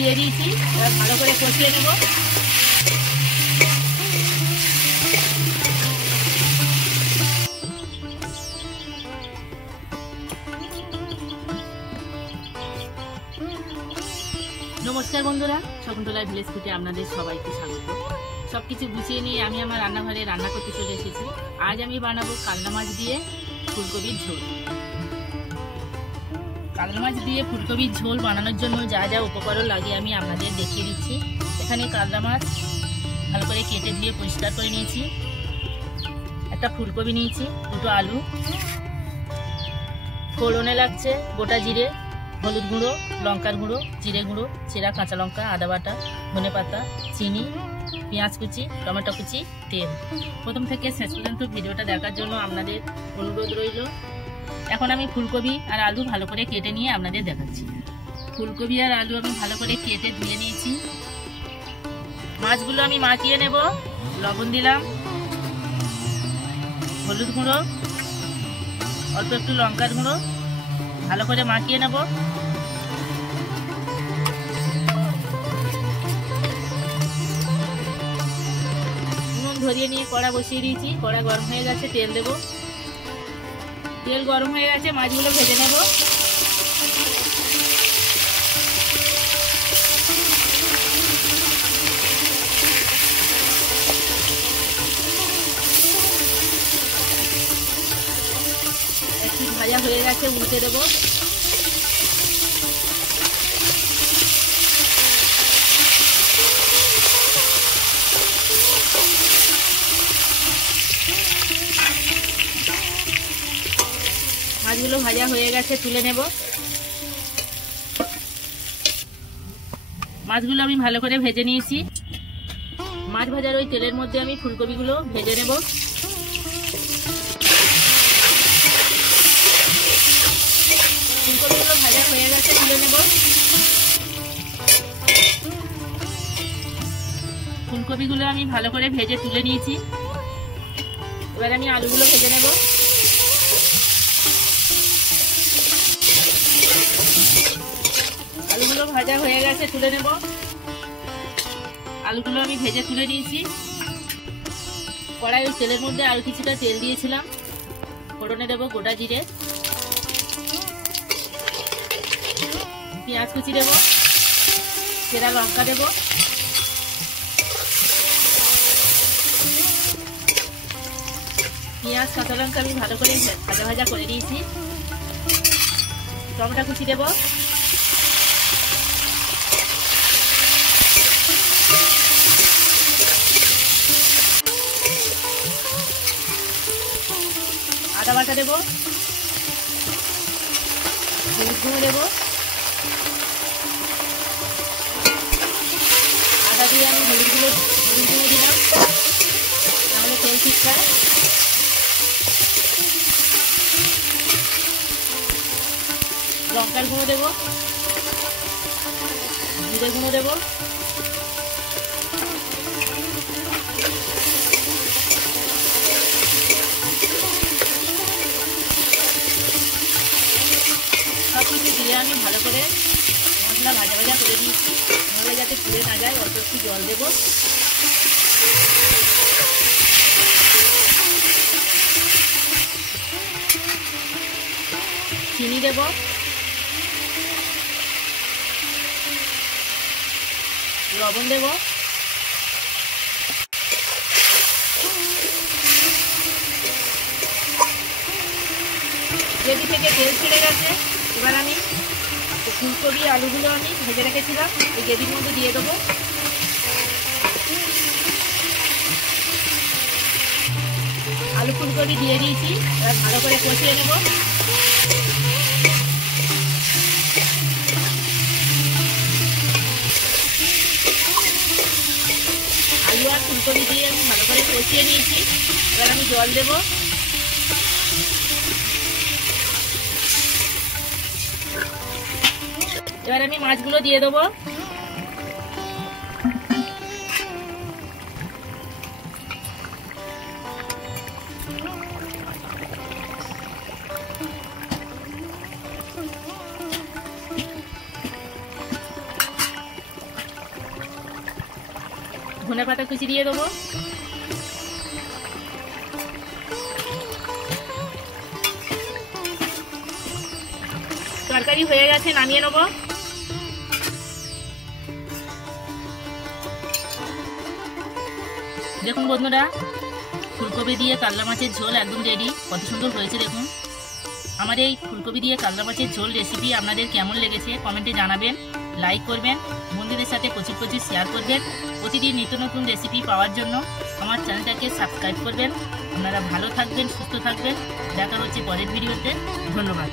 দিয়ে দিয়েছি, এবার ভালো করে কষিয়ে নেব। নমস্কার বন্ধুরা, শকুন্তলা ভিলেজ ফুডে আপনাদের সবাইকে স্বাগত। সবকিছু গুছিয়ে নিয়ে আমি আমার রান্নাঘরে রান্না করতে চলে এসেছি। আজ আমি বানাবো কাতলা মাছ দিয়ে ফুলকপির ঝোল। কাতলা মাছ দিয়ে ফুলকপির ঝোল বানানোর জন্য যা যা উপকরণ লাগে আমি আপনাদের দেখিয়ে দিচ্ছি। এখানে কাতলা মাছ ভালো করে কেটে ধুয়ে পরিষ্কার করে নিয়েছি, একটা ফুলকপি নিয়েছি, দুটো আলু, ফোড়নে লাগছে গোটা জিরে, হলুদ গুঁড়ো, লঙ্কার গুঁড়ো, জিরে গুঁড়ো, চেরা কাঁচা লঙ্কা, আদা বাটা, ধনে পাতা, চিনি, পেঁয়াজ কুচি, টমেটো কুচি, তেল। প্রথম থেকে শেষ পর্যন্ত ভিডিওটা দেখার জন্য আপনাদের অনুরোধ রইল। এখন আমি ফুলকপি আর আলু ভালো করে কেটে নিয়ে আপনাদের দেখাচ্ছি। ফুলকপি আর আলু আমি ভালো করে কেটে ধুয়ে নিয়েছি। মাছগুলো আমি মাখিয়ে নেব। লবণ দিলাম, হলুদ গুঁড়ো, অল্প একটু লঙ্কার গুঁড়ো, ভালো করে মাখিয়ে নেব। নুন ধরিয়ে নিয়ে কড়া বসিয়ে দিয়েছি, কড়া গরম হয়ে গেছে, তেল দেব। তেল গরম হয়ে গেছে, মাছগুলো ভেজে নেব। একটু ভাজা হয়ে গেছে, উল্টে দেবো। মাছগুলো ভাজা হয়ে গেছে, তুলে নেব। মাছগুলো আমি ভালো করে ভেজে নিয়েছি। মাছ ভাজার ওই তেলের মধ্যে আমি ফুলকপিগুলো ভেজে নেব। ফুলকপিগুলো ভাজা হয়ে গেছে, তুলে নেব। ফুলকপিগুলো আমি ভালো করে ভেজে তুলে নিয়েছি। এবার আমি আলুগুলো ভেজে নেব। আলুগুলো ভাজা হয়ে গেছে, তুলে নেব। আলুগুলো আমি ভেজে তুলে নিয়েছি। কড়াই ওই তেলের মধ্যে আরো কিছুটা তেল দিয়েছিলাম। ফোড়নে দেবো গোটা জিরে, পেঁয়াজ কুচি দেবো, চেরা লঙ্কা দেবো, পেঁয়াজ কাঁচা লঙ্কা আমি ভালো করে ভাজা ভাজা করে নিয়েছি। টমেটো কুচি দেবো, আদা বাটা দেবো, হলুদ গুঁড়ো দেবো। আদা দিয়ে আমি হলুদ গুঁড়ো দিলাম, তাহলে তেল ঠিক খায়। লঙ্কার গুঁড়ো দেবো, জিরে গুঁড়ো দেবো, সবকিছু দিয়ে আমি ভালো করে মশলা ভাজা ভাজা করে দিয়েছি। মশলা যাতে পুড়ে না যায় অল্প একটু জল দেবো। চিনি দেব, লবণ দেব, গ্রেভি থেকে তেল ছেড়ে গেছে। এবার আমি ফুলকপি আলুগুলো আমি ভেজে রেখেছিলাম এই গ্রেভির মধ্যে দিয়ে দেবো। আলু ফুলকপি দিয়ে দিয়েছি, এবার ভালো করে কষিয়ে নেব। আলু আর ফুলকপি দিয়ে আমি ভালো করে কষিয়ে নিয়েছি। এবার আমি জল দেবো। এবার আমি মাছগুলো দিয়ে দেবো। ধনে পাতা কুচি দিয়ে দেবো। তরকারি হয়ে গেছে, নামিয়ে নেবো। দেখুন বন্ধুরা, ফুলকপি দিয়ে কাতলা মাছের ঝোল একদম রেডি। কত সুন্দর হয়েছে দেখুন। আমার এই ফুলকপি দিয়ে কাতলা মাছের ঝোল রেসিপি আপনাদের কেমন লেগেছে কমেন্টে জানাবেন, লাইক করবেন, বন্ধুদের সাথে প্রচুর প্রচুর শেয়ার করবেন। প্রতিদিন নিত্য নতুন রেসিপি পাওয়ার জন্য আমার চ্যানেলটাকে সাবস্ক্রাইব করবেন। আপনারা ভালো থাকবেন, সুস্থ থাকবেন। দেখা হচ্ছে পরের ভিডিওতে। ধন্যবাদ।